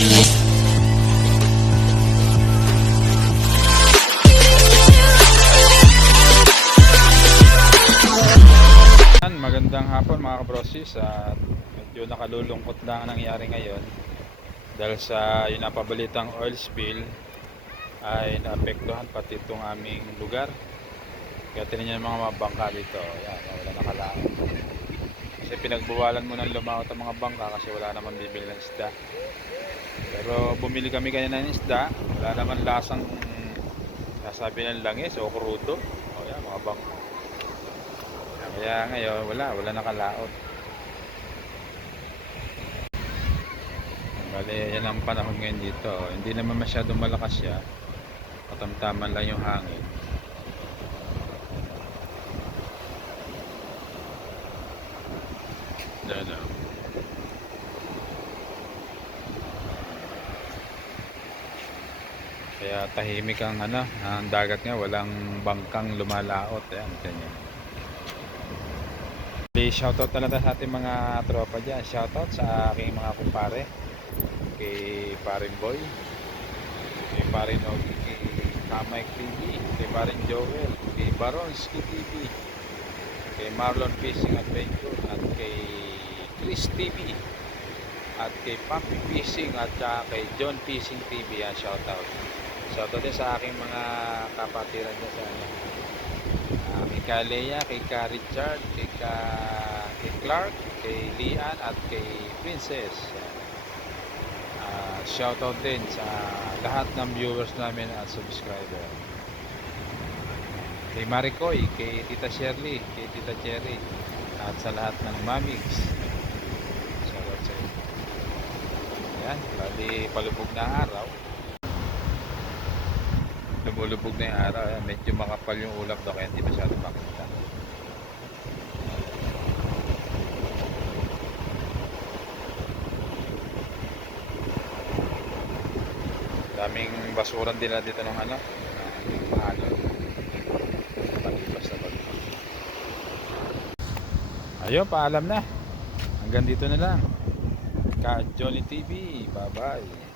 Magandang hapon mga kabrosis at medyo nakalulungkot lang ang nangyari ngayon dahil sa yung napabalitang oil spill ay naapektuhan pati itong aming lugar. Kaya tinan nyo mga mga bangka dito. Yan, wala nakalaot kasi pinagbawalan mo ng lumaot ang mga bangka kasi wala naman bibili ng isda pero bumili kami kanina ng isda wala naman lasang nasabi ng langis o krudo o yan mga bangka kaya ngayon, wala, wala nakalaot. Bale, yan ang panahon ngayon dito. Hindi naman masyadong malakas siya. Katamtaman lang yung hangin. Yan o. Kaya tahimik ang ano, ang dagat nga, walang bangkang lumalaot. Ayan, ganyan. Di shoutout talaga sa ating mga tropa dyan. Shoutout sa aking mga kumpare. Kay Parin Boy. Kay Parin Ogi. Kay Kamay TV. Kay Parin Joel. Kay Baronski TV. Kay Marlon Fishing Adventure. At kay Chris TV. At kay Papi Fishing. At kay John Fishing TV. Yan, shoutout. Shoutout din sa aking mga kapatiran dyan sa ano. Ah, kay ka Lea, kay ka Richard, kay ka kay Clark, kay Lian at kay Princess. Ah, shoutout din sa lahat ng viewers namin at subscriber. Kay Maricoy, kay Tita Shirley, kay Tita Cherry at sa lahat ng mamigs. Shoutout sa inyo. Ayan, bali palubog na araw. Lumulubog na yung araw. Ayan, medyo makapal yung ulap daw kaya hindi masyado makita. Daming basuran din na dito ng ano. Ng ano. Ayun, paalam na. Hanggang dito na lang. Ka Johnny TV. Bye-bye.